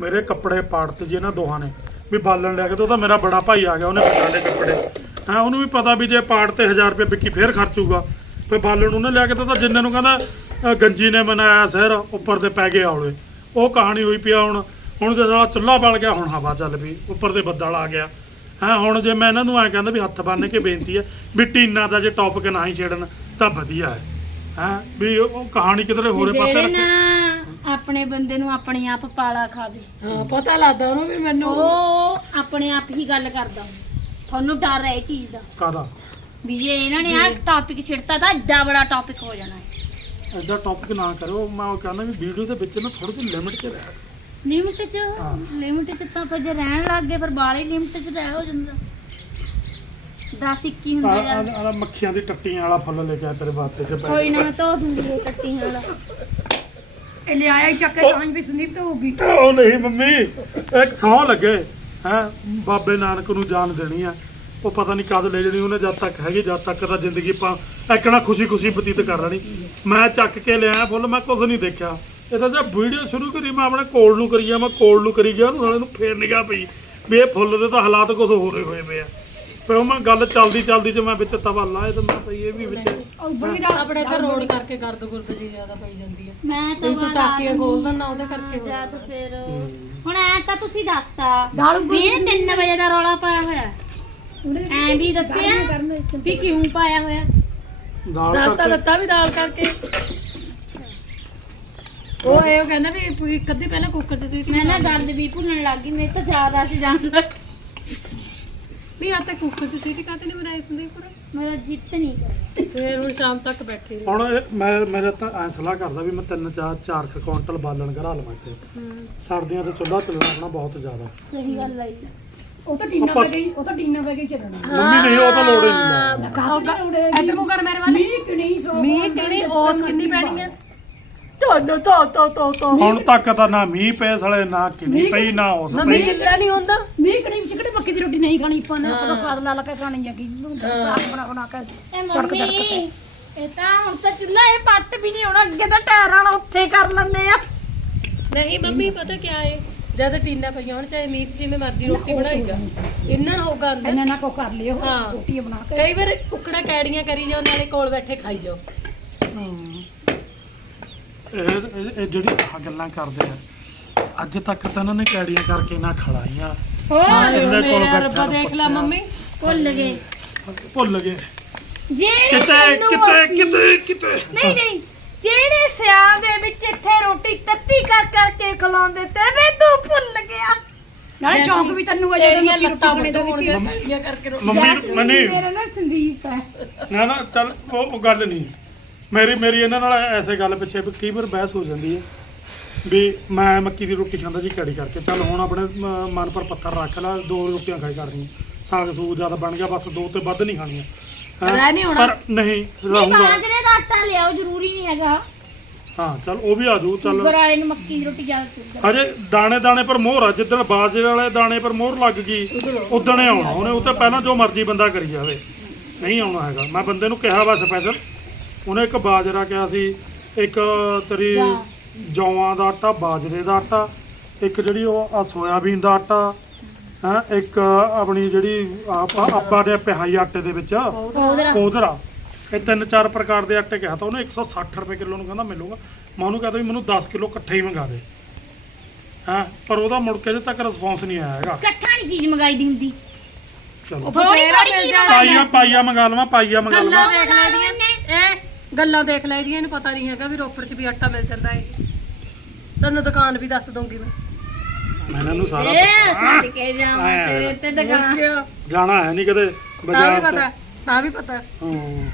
ਮੇਰੇ ਕੱਪੜੇ ਪਾੜਤੇ ਜੀ ਇਹਨਾਂ ਦੋਹਾਂ ਨੇ ਵੀ ਬਾਲਣ ਲੈ ਕੇ ਤੇ ਤਾਂ ਮੇਰਾ ਬੜਾ ਭਾਈ ਆ ਗਿਆ ਉਹਨੇ ਪਟਾਂ ਦੇ ਕੱਪੜੇ। ਹਾਂ ਉਹਨੂੰ ਵੀ ਪਤਾ ਵੀ ਜੇ ਪਾੜ ਤੇ 1000 ਰੁਪਏ ਵਿੱਕੀ ਫੇਰ ਖਰਚੂਗਾ। ਤੇ ਬਾਲਣ ਉਹਨੇ ਲਿਆ ਕੇ ਤਾਂ ਜਿੰਨੇ ਨੂੰ ਕਹਿੰਦਾ ਅ, ਗੰਜੀ ਨੇ ਮਨਾਇਆ ਸਿਰ ਉੱਪਰ ਤੇ ਪੈ ਗਏ ਔਲੇ। ਉਹ ਕਹਾਣੀ ਹੋਈ ਪਿਆ ਹੁਣ ਹੁਣ ਜਦੋਂ ਚੁੱਲ੍ਹਾ ਬਲ ਗਿਆ ਹੁਣ ਹਵਾ ਚੱਲ ਪਈ ਉੱਪਰ ਤੇ ਬੱਦਲ ਆ ਗਿਆ। ਹਾਂ ਹੁਣ ਜੇ ਮੈਂ ਇਹਨਾਂ ਨੂੰ ਐ ਕਹਿੰਦਾ ਵੀ ਹੱਥ ਬੰਨ ਕੇ ਬੇਨਤੀ ਹੈ ਵੀ ਟੀਨਾ ਦਾ ਜੇ ਟੌਪਿਕ ਨਾ ਹੀ ਛੇੜਨ ਤਾਂ ਵਧੀਆ ਹੈ। ਹਾਂ? ਵੀ ਉਹ ਕਹਾਣੀ ਕਿਧਰੇ ਹੋਰੇ ਪਾਸੇ ਜਿਹੜੇ ਰੱਖੇ। ਨਾ ਆਪਣੇ ਬੰਦੇ ਨੂੰ ਆਪਣੇ ਆਪ ਪਾਲਾ ਖਾਵੇ। ਹਾਂ ਪਤਾ ਲੱਗਦਾ ਉਹਨੂੰ ਵੀ ਮੈਨੂੰ। ਉਹ ਆਪਣੇ ਆਪ ਹੀ ਗੱਲ ਕਰਦਾ। ਤੁਹਾਨੂੰ ਡਰ ਹੈ ਇਹ ਚੀਜ਼ ਦਾ। ਕਾਦਾ ਵੀ ਜੇ ਇਹਨਾਂ ਨੇ ਆਹ ਟੌਪਿਕ ਛਿੜਤਾ ਤਾਂ ਏਡਾ ਬੜਾ ਟੌਪਿਕ ਹੋ ਜਾਣਾ ਹੈ। ਐਡਾ ਟੌਪਿਕ ਨਾ ਕਰੋ ਮੈਂ ਉਹ ਕਹਿੰਦਾ ਵੀ ਵੀਡੀਓ ਦੇ ਵਿੱਚ ਨਾ ਥੋੜੀ ਜਿਹੀ ਲਿਮਿਟ 'ਚ ਰਹਿ। ਲਿਮਟ ਚ? ਹਾਂ। ਲਿਮਟ ਚ ਤਾਂ ਫਿਰ ਜੇ ਰਹਿਣ ਲੱਗ ਗਏ ਫਿਰ ਬਾਲੇ ਲਿਮਟ ਚ ਰਹਿ ਹੋ ਜਾਂਦਾ 10 21 ਹੁੰਦਾ ਆ। ਜਾਂ ਆ ਮੱਖੀਆਂ ਦੀ ਟੱਟੀਆਂ ਵਾਲਾ ਫੁੱਲ ਲੈ ਕੇ ਆ ਤੇਰੇ ਵਾਸਤੇ ਚ ਕੋਈ ਨਾ ਮੈਂ ਧੋ ਦੂੰਗੀ ਇਹ ਵਾਲਾ। ਇਹ ਲਿਆਇਆ ਹੀ ਚੱਕ ਕੇ ਤਾਂ ਵੀ ਸੰਦੀਪ ਤੋਂ ਹੋਊਗੀ ਉਹ ਨਹੀਂ ਮੰਮੀ ਇੱਕ ਸੌ ਲੱਗੇ। ਹੈ ਬਾਬੇ ਨਾਨਕ ਨੂੰ ਜਾਨ ਦੇਣੀ ਆ। ਉਹ ਪਤਾ ਨਹੀਂ ਕਦ ਲੈ ਜਣੀ ਉਹਨੇ ਜਦ ਤੱਕ ਹੈਗੀ ਜਦ ਤੱਕ ਤਾਂ ਜ਼ਿੰਦਗੀ ਆਪਾਂ ਐਕਣਾ ਖੁਸ਼ੀ ਖੁਸ਼ੀ ਬਤੀਤ ਕਰ ਲੈਣੀ। ਮੈਂ ਚੱਕ ਕੇ ਲਿਆਇਆ ਫੁੱਲ ਮੈਂ ਕੁਝ ਨਹੀਂ ਦੇਖਿਆ। ਇਹ ਤਾਂ ਜਦ ਵੀਡੀਓ ਸ਼ੁਰੂ ਕਰੀ ਮੈਂ ਆਪਣੇ ਕੋਲ ਨੂੰ ਕਰੀ ਗਿਆ ਮੈਂ ਕੋਲ ਨੂੰ ਕਰੀ ਗਿਆ ਉਹਨੂੰ ਸਾਲੇ ਨੂੰ ਫੇਰ ਨਿਗਾਹ ਪਈ। ਵੀ ਇਹ ਫੁੱਲ ਦੇ ਤਾਂ ਹਾਲਾਤ ਕੁਝ ਹੋਰੇ ਹੋਏ ਪਏ ਆ। ਪਰ ਉਹ ਮੈਂ ਗੱਲ ਚੱਲਦੀ ਚੱਲਦੀ ਚ ਮੈਂ ਵਿੱਚ ਤਵਾ ਲਾਏ ਤੇ ਮੈਂ ਪਈ ਇਹ ਵੀ ਵਿੱਚ। ਦਾ ਆਪਣੇ ਤਾਂ ਰੋਡ ਕਰਕੇ ਗਰਦ ਗੁਰਦ ਜੀ ਜ਼ਿਆਦਾ ਪਈ ਜਾਂਦੀ ਹੈ ਮੈਂ ਤਾਂ ਇਹ ਤੂੰ ਟਾਕੀਆਂ ਖੋਲ ਦਿੰਦਾ ਉਹਦੇ ਕਰਕੇ ਹੋ ਜਾਂ ਤਾਂ ਫਿਰ ਹੁਣ ਐ ਤਾਂ ਤੁਸੀਂ ਦੱਸਤਾ ਵੀ ਇਹ 3 ਵਜੇ ਦਾ ਰੌਲਾ ਪਾਇਆ ਹੋਇਆ ਐ ਵੀ ਦੱਸਿਆ ਵੀ ਕਿਉਂ ਪਾਇਆ ਹੋਇਆ ਦਾਲ ਦੱਸ ਤਾਂ ਕਰਕੇ। ਦਿੱਤਾ ਵੀ ਦਾਲ ਕਰਕੇ। ਉਹ ਇਹ ਉਹ ਕਹਿੰਦਾ ਵੀ ਕਦੀ ਪਹਿਲਾਂ ਕੁੱਕਰ 'ਚ ਸੀਟੀ ਮੈਂ ਨਾ ਦਰਦ ਵੀ ਭੁੱਲਣ ਲੱਗ ਗਈ ਮੇਰੇ ਤਾਂ ਜ਼ਿਆਦਾ ਸੀ ਜਾਂਦਾ ਨਹੀਂ ਆ ਤਾਂ ਕੁੱਕਰ 'ਚ ਸੀਟੀ ਕਾਤੇ ਨਹੀਂ ਬਣਾਈ ਸੰਦੀਪ ਪੂਰਾ ਮੇਰਾ ਜਿੱਤ ਨਹੀਂ ਕਰਦਾ। ਫੇਰ ਹੁਣ ਸ਼ਾਮ ਤੱਕ ਬੈਠੇ ਰਹੋ। ਹੁਣ ਇਹ ਮੈਂ ਮੇਰਾ ਤਾਂ ਐ ਸਲਾਹ ਕਰਦਾ ਵੀ ਮੈਂ ਤਿੰਨ ਚਾਰ ਚਾਰ ਕੁ ਕੁਆਂਟਲ ਬਾਲਣ ਘਰਾ ਲਵਾਂ ਇੱਥੇ। ਸਰਦੀਆਂ 'ਚ ਚੁੱਲ੍ਹਾ ਚੱਲਣਾ ਬਹੁਤ ਜ਼ਿਆਦਾ। ਸਹੀ ਗੱਲ ਆਈ ਉਹ ਤਾਂ ਟੀਨਾ ਪੈ ਗਈ ਉਹ ਤਾਂ ਟੀਨਾ ਪੈ ਗਈ ਚੱਲਣਾ। ਮੰਮੀ ਨਹੀਂ ਉਹ ਤਾਂ ਲੋੜ ਹੀ ਨਹੀਂ। ਕਾਹਦੀ ਲੋੜ ਹੈ ਇੱਧਰ ਮੂੰਹ ਕਰ ਮੇਰੇ ਵੱਲ। ਮੀਂਹ ਕਿਣੀ ਸੋ ਮੀਂਹ ਕਿਹੜੀ ਔਸ ਕਿੰਨੀ ਪੈਣੀ ਹੈ ਤੁਹਾਨੂੰ ਤੋ ਤੋ ਤੋ ਤੋ ਹੁਣ ਤੱਕ ਤਾਂ ਨਾ ਮੀਂਹ ਪਏ ਸਲੇ ਨਾ ਕਿੰਨੀ ਪਈ ਨਾ ਉਸ ਨਾ ਪਈ। ਮੀਂਹ ਕਿਹੜਾ ਨਹੀਂ ਹੁੰਦਾ। ਮੀਂਹ ਕਿਣੀ ਵਿੱਚ ਕਿਹੜੇ ਮੱਕੀ ਦੀ ਰੋਟੀ ਨਹੀਂ ਖਾਣੀ ਆਪਾਂ ਨੇ? ਆਪਾਂ ਤਾਂ ਸਾਗ ਲਾ ਲਾ ਕੇ ਖਾਣੀ ਹੈਗੀ। ਸਾਗ ਬਣਾ ਬਣਾ ਕੇ ਤੜਕ ਤੜਕ ਮੰਮੀ ਕੇ ਇਹ ਤਾਂ ਹੁਣ ਤਾਂ ਚੁੱਲ੍ਹਾ ਇਹ ਪੱਟ ਵੀ ਨਹੀਂ ਹੋਣਾ ਅੱਗੇ ਤਾਂ ਟਾਇਰ ਵਾਲਾ ਉੱਥੇ ਕਰ ਲੈਂਦੇ ਆ। ਨਹੀਂ ਮੰਮੀ ਪਤਾ ਕੀ ਹੈ ਜਦ ਟੀਨਾ ਪਈਆਂ ਹੁਣ ਚਾਹੇ ਮੀਟ ਜਿਵੇਂ ਮਰਜ਼ੀ ਰੋਟੀ ਬਣਾਈ ਜਾ ਇੰਨਾ ਨਾ ਹੋਊਗਾ ਅੰਦਰ। ਇਹਨਾਂ ਨਾਲ ਕੋ ਕਰ ਲਿਓ ਹਾਂ। ਰੋਟੀ ਬਣਾ ਕੇ। ਕਈ ਵਾਰ ਉਕੜਾ ਕੈੜੀਆਂ ਕਰੀ ਜਾਓ ਨਾਲੇ ਕੋਲ ਬੈਠੇ ਖਾਈ ਜਾਓ। ਇਹ ਇਹ- ਇਹ ਜਿਹੜੀ ਆਹ ਗੱਲਾਂ ਕਰਦੇ ਆ ਅੱਜ ਤੱਕ ਤਾਂ ਇਹਨਾਂ ਨੇ ਕੈੜੀਆਂ ਕਰਕੇ ਨਾ ਖੜਾਈਆਂ। ਹਾਏ ਇਹਦੇ ਕੋਲ ਮੇਰਾ ਬੈਠਾ ਰੱਬਾ ਦੇਖ ਲੈ ਪੁੱਛਿਆ। ਮੰਮੀ। ਭੁੱਲ ਗਏ। ਭੁੱਲ ਗਏ। ਜਿਹੜੇ ਕਿਤੇ ਸਾਨੂੰ ਕਿਤੇ ਅਸੀਂ- ਕਿਤੇ ਕਿਤੇ। ਨਹੀਂ ਨਹੀਂ। ਜਿਹੜੇ ਸਿਆਲ ਦੇ ਵਿੱਚ ਇੱਥੇ ਰੋਟੀ ਤੱਤੀ ਕਰ ਕਰਕੇ ਖਿਲਾਉਂਦੇ ਤੇ ਵੇ ਤੂੰ ਭੁੱਲ ਗਿਆ। ਨਾਲੇ ਚੌਂਕ ਵੀ ਤੈਨੂੰ ਅਜੇ ਤੇਰੀਆਂ ਲੱਤਾਂ ਖਾਣੇ ਦਾ ਵੀ ਕਰਕੇ ਮੰਮੀ ਮਨੀ ਮੇਰਾ ਨਾ ਸੰਦੀਪ ਹੈ। ਨਾ ਨਾ ਚੱਲ ਉਹ ਉਹ ਗੱਲ ਨਹੀਂ। ਮੇਰੀ ਮੇਰੀ ਇਹਨਾਂ ਨਾਲ ਐਸੇ ਗੱਲ ਪਿੱਛੇ ਵੀ ਕਈ ਵਾਰ ਬਹਿਸ ਹੋ ਜਾਂਦੀ ਹੈ ਵੀ ਮੈਂ ਮੱਕੀ ਦੀ ਰੋਟੀ ਖਾਂਦਾ ਜੀ ਕੜੀ ਕਰਕੇ। ਚੱਲ ਹੁਣ ਆਪਣੇ ਮ- ਮਨ ਪਰ ਪੱਥਰ ਰੱਖ ਲੈ ਦੋ ਰੋਟੀਆਂ ਖਾਈ ਕਰਨੀਆਂ। ਸਾਗ ਸੂਗ ਜ਼ਿਆਦਾ ਬਣ ਗਿਆ ਬਸ ਦੋ ਤੇ ਵੱਧ ਨਹੀਂ ਖਾਣੀਆਂ। ਹੈਂ? ਰਹਿ ਨਹੀਂ ਹੋਣਾ। ਪਰ ਨਹੀਂ ਰਹੂੰਗਾ। ਬਾਜਰੇ ਦਾ ਆਟਾ ਲਿਆਓ ਜ਼ਰੂਰੀ ਨਹੀਂ ਹੈਗਾ। ਹਾਂ ਚੱਲ ਉਹ ਵੀ ਆ ਜਾਊ ਚੱਲ। ਸ਼ੂਗਰ ਵਾਲੇ ਨੂੰ ਮੱਕੀ ਦੀ ਰੋਟੀ ਜ਼ਿਆਦਾ ਸ਼ੂਗਰ। ਹਜੇ ਦਾਣੇ ਦਾਣੇ ਪਰ ਮੋਹਰ ਆ ਜਿੱਦਣ ਬਾਜਰੇ ਵਾਲੇ ਦਾਣੇ ਪਰ ਮੋਹਰ ਲੱਗ ਗਈ ਉਦਣੇ ਆਉਣਾ ਉਹਨੇ ਉਹ ਤੇ ਪਹਿਲਾਂ ਜੋ ਮਰਜ਼ੀ ਬੰਦਾ ਕਰੀ ਜਾਵੇ। ਨਹੀਂ ਆਉਣਾ ਹੈਗਾ। ਮੈਂ ਬੰਦੇ ਨੂੰ ਕਿਹਾ ਵਾ ਸਪੈਸ਼ਲ ਉਹਨੇ ਇੱਕ ਬਾਜਰਾ ਕਿਹਾ ਸੀ ਇੱਕ ਤੇਰੀ ਜਾਂ। ਜੌਆਂ ਦਾ ਆਟਾ ਬਾਜਰੇ ਦਾ ਆਟਾ ਇੱਕ ਜਿਹੜੀ ਉਹ ਆ ਸੋਇਆਬੀਨ ਦਾ ਆਟਾ ਹਾਂ ਇੱਕ ਆਪਣੀ ਜਿਹੜੀ ਆਪਾਂ ਆਪਾਂ ਦੇ ਪਿਹਾਈ ਆਟੇ ਦੇ ਵਿੱਚ। ਕੋਦਰਾ। ਇਹ ਤਿੰਨ ਚਾਰ ਪ੍ਰਕਾਰ ਦੇ ਆਟੇ ਕਿਹਾ ਤਾਂ ਉਹਨੇ 160 ਰੁਪਏ ਕਿਲੋ ਨੂੰ ਕਹਿੰਦਾ ਮਿਲੂਗਾ। ਮੈਂ ਉਹਨੂੰ ਕਹਿੰਦਾ ਵੀ ਮੈਨੂੰ 10 ਕਿਲੋ ਇਕੱਠੇ ਹੀ ਮੰਗਾ ਦੇ। ਹਾਂ ਪਰ ਉਹਦਾ ਮੁੜ ਕੇ ਅਜੇ ਤੱਕ ਰਿਸਪੌਂਸ ਨਹੀਂ ਆਇਆ ਹੈਗਾ। ਇਕੱਠਾ ਨਹੀਂ ਚੀਜ਼ ਮੰਗਾਈ ਦੀ ਹੁੰਦੀ। ਚਲੋ। ਪਾਈਆ ਪਾਈਆ ਮੰਗਾ ਲਵਾਂ ਪਾਈਆ ਮੰਗਾ ਲਵਾਂ। ਗੱਲਾਂ ਦੇਖ ਲੈਦੀਆਂ ਇਹਨੂੰ ਪਤਾ ਨਹੀਂ ਹੈਗਾ ਵੀ ਰੋਪੜ 'ਚ ਵੀ ਆਟਾ ਮਿਲ ਜਾਂਦਾ ਹੈ ਤੁਹਾਨੂੰ ਦੁਕਾਨ ਵੀ ਦੱਸ ਦੂੰਗੀ ਮੈਂ। ਮੈਂ ਇਹਨਾਂ ਨੂੰ ਸਾਰਾ ਇਹ ਪਤਾ- ਛੱਡ ਕੇ ਜਾਵਾਂ ਆਇਆ ਤੇ ਹੋਇਆ। ਤੇ ਦੁਕਾਨ। ਕਿਆ? ਜਾਣਾ ਹੈ ਨਹੀਂ ਕਦੇ ਤਾਂ ਵੀ ਬਾਜ਼ਾਰ ਪਤਾ ਚ ਤਾਂ ਵੀ ਪਤਾ। ਹੂੰ।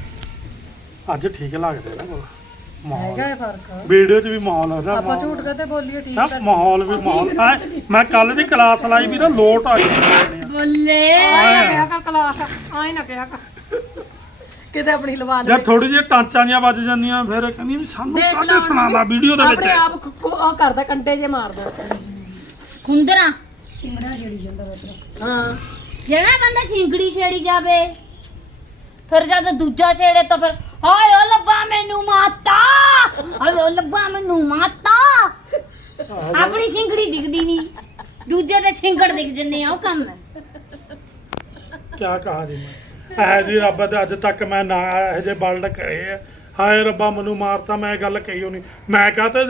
ਅੱਜ ਠੀਕ ਲੱਗਦੇ ਨਾ ਕੋਲ। ਹੈਗਾ ਮਾਹੌਲ ਇਹ ਫ਼ਰਕ। ਵੀਡੀਓ 'ਚ ਵੀ ਮਾਹੌਲ ਹੈ ਨਾ ਆਪਾਂ ਮਾਹੌਲ। ਝੂਠ ਕਹਤੇ ਬੋਲੀਏ ਠੀਕ ਨਾ ਹੈ ਮਾਹੌਲ ਵੀ ਮਾਹੌਲ। ਐ ਮੈਂ ਕੱਲ ਦੀ ਕਲਾਸ ਲਾਈ ਵੀ ਨਾ ਲੋਟ ਆ ਗਈ। ਬੱਲੇ। ਆਏ ਨਾ ਕਿਹਾ ਕਰ ਕਲਾਸ ਆਏ ਨਾ ਕਿਹਾ ਕਰ। ਕਿਤੇ ਆਪਣੀ ਲਵਾ ਲੈ ਜਦ ਥੋੜੀ ਜਿਹੀ ਟਾਂਚਾਂ ਜੀਆਂ ਵੱਜ ਜਾਂਦੀਆਂ ਫਿਰ ਕਹਿੰਦੀ ਵੀ ਸਾਨੂੰ ਕਾਹਤੇ ਸੁਣਾਉਂਦਾ ਵੀਡੀਓ ਦੇ ਵਿੱਚ? ਆਪਣੇ ਆਪ ਖ- ਖ- ਉਹ ਕਰਦਾ ਕੰਟੇ ਜੇ ਮਾਰਦਾ। ਖੁੰਦਰਾ। ਚਿੰਗੜਾ ਜਿਹੜੀ ਜਾਂਦਾ ਬੱਤਰਾ ਹਾਂ। ਜਿਹੜਾ ਬੰਦਾ ਸ਼ਿੰਗੜੀ ਛੇੜੀ ਜਾਵੇ ਫਿਰ ਜਦ ਦੂਜਾ ਛੇੜੇ ਤਾਂ ਫਿਰ ਹਾਏ ਓ ਲੱਭਾ ਮੈਨੂੰ ਮਾਤਾ! ਹਾਏ ਓ ਲੱਭਾ ਮੈਨੂੰ ਮਾਤਾ! ਆਪਣੀ ਸ਼ਿੰਗੜੀ ਦਿਖਦੀ ਨਹੀਂ ਦੂਜੇ ਦੇ ਛਿੰਗੜ ਦਿਖ ਜੰਨੇ ਆ ਉਹ ਕੰਮ ਹੈ। ਕਿਆ ਕਹਾ ਜੀ ਮੈਂ? ਐ ਜੀ ਰੱਬ ਦੇ ਅੱਜ ਤੱਕ ਮੈਂ ਨਾ ਇਹ ਜੇ ਬਲਡ ਕਹੇ ਆ। ਹਾਏ ਰੱਬਾ ਮੈਨੂੰ ਮਾਰਤਾ ਮੈਂ ਇਹ ਗੱਲ ਕਹੀ ਹੋਣੀ। ਮੈਂ ਕਹਾ ਤੇ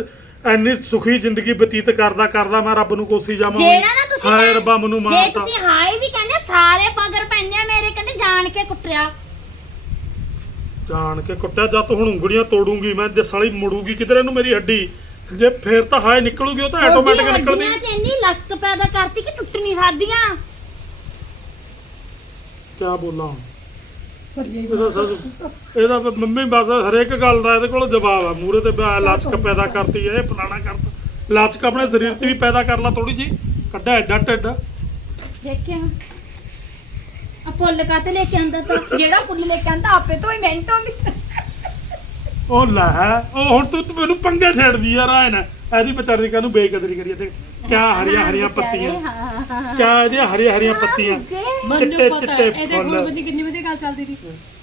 ਐਨੀ ਸੁਖੀ ਜ਼ਿੰਦਗੀ ਬਤੀਤ ਕਰਦਾ ਕਰਦਾ ਮੈਂ ਰੱਬ ਨੂੰ ਕੋਸੀ ਜਾਵਾਂ ਜਿਹੜਾ ਨਾ ਤੁਸੀਂ ਹਾਏ ਰੱਬਾ ਮੈਨੂੰ ਜੇ ਮਾਰਤਾ। ਤੁਸੀਂ ਹਾਏ ਵੀ ਕਹਿੰਦੇ ਸਾਰੇ ਪਗਰ ਪੈਣੇ ਮੇਰੇ ਕਹਿੰਦੇ ਜਾਣ ਕੇ ਕੁੱਟਿਆ। ਜਾਣ ਕੇ ਕੁੱਟਿਆ ਜਦ ਤੂੰ ਹੁਣ ਉਂਗਲੀਆਂ ਤੋੜੂੰਗੀ ਮੈਂ ਜੇ ਸਾਲੀ ਮੁੜੂਗੀ ਕਿਧਰੇ ਨੂੰ ਮੇਰੀ ਹੱਡੀ? ਜੇ ਫੇਰ ਤਾਂ ਹਾਏ ਨਿਕਲੂਗੀ ਉਹ ਤਾਂ ਆਟੋਮੈਟਿਕ ਨਿਕਲਦੀ। ਹੱਡੀਆਂ 'ਚ ਇੰਨੀ ਲਸਕ ਪੈਦਾ ਕਰਤੀ ਕਿ ਟੁੱਟ ਨਹੀਂ ਸਕਦੀਆਂ। ਕਿਆ ਬੋਲਾਂ? ਹੁਣ? ਇਹਦਾ ਸਭ ਇਹਦਾ ਫਿਰ ਮੰਮੀ ਬਸ ਹਰੇਕ ਗੱਲ ਦਾ ਇਹਦੇ ਕੋਲ ਜਵਾਬ ਆ। ਮੂਰੇ ਤੇ ਲਚਕ ਪੈਦਾ ਕਰਤੀ ਹੈ ਇਹ ਫਲਾਣਾ ਕਰਤਾ। ਲਚਕ ਆਪਣੇ ਸਰੀਰ 'ਚ ਵੀ ਪੈਦਾ ਕਰ ਲਾ ਥੋੜੀ ਜੀ ਕੱਢਾ ਐਡਾ ਢਿੱਡ। ਦੇਖਿਆ? ਆ ਫੁੱਲ ਕਾਤੇ ਲੈ ਕੇ ਆਂਦਾ ਤਾਂ? ਜਿਹੜਾ ਫੁੱਲ ਲੈ ਕੇ ਆਂਦਾ ਆਪੇ ਤੋਂ ਹੀ ਮਿਹਨਤ ਹੁੰਦੀ। ਉਹ ਲੈ ਉਹ ਹੁਣ ਤੂੰ ਤੂੰ ਮੈਨੂੰ ਪੰਗੇ ਛੇੜਦੀ ਯਾਰ ਆਏ ਨਾ ਇਹਦੀ ਵਿਚਾਰੀ ਕਾਹਨੂੰ ਬੇਕਦਰੀ ਕਰੀ ਤੇ? ਕਿਆ ਹਰੀਆਂ ਹਰੀਆਂ ਪੱਤੀਆਂ? ਕਿਆ ਇਹਦੀਆਂ ਹਰੀਆਂ ਹਰੀਆਂ ਪੱਤੀਆਂ? ਮੈਨੂੰ ਚਿੱਟੇ ਪਤਾ ਚਿੱਟੇ ਇਹਦੇ ਫੁੱਲ। ਬੰਦੀ ਕਿੰਨੀ ਗੱਲ ਚੱਲਦੀ ਸੀ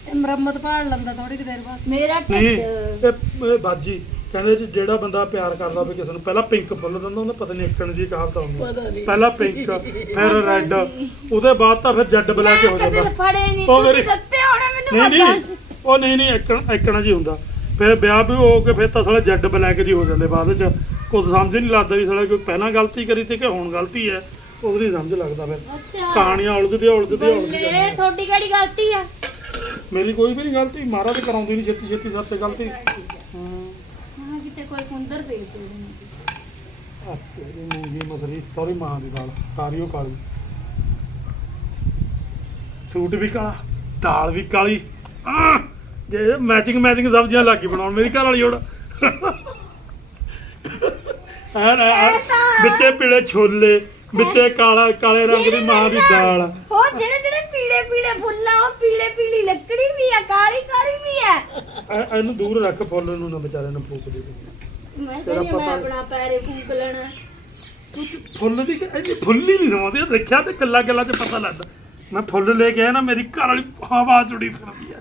ਇਹ ਮੁਰੰਮਤ ਭਾਲ ਲੈਂਦਾ ਥੋੜੀ ਦੇਰ ਬਾਅਦ। ਮੇਰਾ ਨਹੀਂ ਢਿੱਡ ਇਹ ਇਹ ਬਾਜੀ ਕਹਿੰਦੇ ਜੀ ਜਿਹੜਾ ਬੰਦਾ ਪਿਆਰ ਕਰਦਾ ਹੋਵੇ ਕਿਸੇ ਨੂੰ ਪਹਿਲਾਂ ਪਿੰਕ ਫੁੱਲ ਦਿੰਦਾ ਉਹਨੇ ਪਤਾ ਨਹੀਂ ਇੱਕਣ ਜੀ ਕਹਾਵਤ ਆਉਂਦੀ ਪਤਾ ਨਹੀਂ ਪਹਿਲਾਂ ਪਿੰਕ ਫਿਰ ਰੈੱਡ। ਉਹਦੇ ਬਾਅਦ ਤਾਂ ਫਿਰ ਜੈਡ ਬਲੈਕ ਹੋ ਕਦੇ ਜਾਂਦਾ ਫੜੇ ਨਹੀਂ ਉਹ ਤੁਸੀਂ ਮੇਰੀ- ਦਿੱਤੇ ਹੋਣੇ ਮੈਨੂੰ ਨਹੀਂ ਉਹ ਨਹੀਂ ਨਹੀਂ ਇੱਕਣ ਇੱਕਣਾ ਜੀ ਹੁੰਦਾ। ਫਿਰ ਵਿਆਹ ਵੀ ਹੋ ਕੇ ਫਿਰ ਤਾਂ ਸਾਲੇ ਜੈਡ ਬਲੈਕ ਜੀ ਹੋ ਜਾਂਦੇ ਬਾਅਦ ਚ। ਕੁਝ ਸਮਝ ਹੀ ਨਹੀਂ ਲੱਗਦਾ ਵੀ ਸਾਲੇ ਕੋਈ ਪਹਿਲਾਂ ਗਲਤੀ ਕਰੀ ਤੇ ਕਿ ਹੁਣ ਗਲਤੀ ਹੈ। ਉਹਦੀ ਸਮਝ ਲੱਗਦਾ ਫਿਰ। ਅੱਛਾ। ਕਹਾਣੀਆਂ ਉਲਝਦੀਆਂ ਉਲਝਦੀਆਂ ਉਲਝ ਬੱਲੇ ਤੁਹਾਡੀ ਕਿਹੜੀ ਗਲਤੀ ਆ? ਮੇਰੀ ਕੋਈ ਵੀ ਨਹੀਂ ਗਲਤੀ ਮਹਾਰਾਜ ਕਰਾਉਂਦੀ ਨਹੀਂ ਛੇਤੀ ਛੇਤੀ ਸੱਤ ਤੇ ਗਲਤੀ। ਹੂੰ। ਹਾਂ ਕਿਤੇ ਕੋਈ ਕੁੰਦਰ ਵੇਚ ਦੇ ਆਹ ਤੇਰੀ ਮੂੰਗੀ ਮਸਰੀ ਸੌਰੀ ਮਾਂ ਦੀ ਦਾਲ ਸਾਰੀ ਉਹ ਕਾਲੀ। ਸੂਟ ਵੀ ਕਾਲਾ ਦਾਲ ਵੀ ਕਾਲੀ। ਆਹ! ਜੇ ਮੈਚਿੰਗ ਮੈਚਿੰਗ ਸਬਜ਼ੀਆਂ ਲੱਗ ਬਣਾਉਣ ਮੇਰੀ ਘਰ ਵਾਲੀ ਹੁਣ ਐਨ ਐਨ ਵਿੱਚੇ ਪੀਲੇ ਛੋਲੇ। ਵਿੱਚੇ ਕਾਲਾ ਕਾਲੇ ਰੰਗ ਦੀ ਮਾਂ ਦੀ ਦਾਲ। ਉਹ ਜਿਹੜੇ ਜਿਹੜੇ ਪੀਲੇ ਪੀਲੇ ਫੁੱਲ ਆ ਉਹ ਪੀਲੇ ਪੀਲੀ ਲੱਕੜੀ ਵੀ ਆ ਕਾਲੀ ਕਾਲੀ ਵੀ ਆ। ਐ- ਇਹਨੂੰ ਦੂਰ ਰੱਖ ਫੁੱਲ ਨੂੰ ਨਾ ਵਿਚਾਰੇ ਨੂੰ ਫੂਕ ਦੇ। ਮੈਂ ਤੇਰਾ ਕਹਿੰਦੀ ਮੈਂ ਪਤਾ- ਆਪਣਾ ਪੈਰੇ ਫੂਕ ਲੈਣਾ। ਫੁੱਲ ਦੀ ਇਹਦੀ ਫੁੱਲ ਹੀ ਨਹੀਂ ਸਮਾਉਂਦੀ ਦੇਖਿਆ ਤੇ ਗੱਲਾਂ ਗੱਲਾਂ 'ਚ ਪਤਾ ਲੱਗਦਾ। ਮੈਂ ਫੁੱਲ ਲੈ ਕੇ ਆਇਆ ਨਾ ਮੇਰੀ ਘਰ ਵਾਲੀ ਹਵਾ ਚੁੜੀ ਫਿਰਦੀ ਆ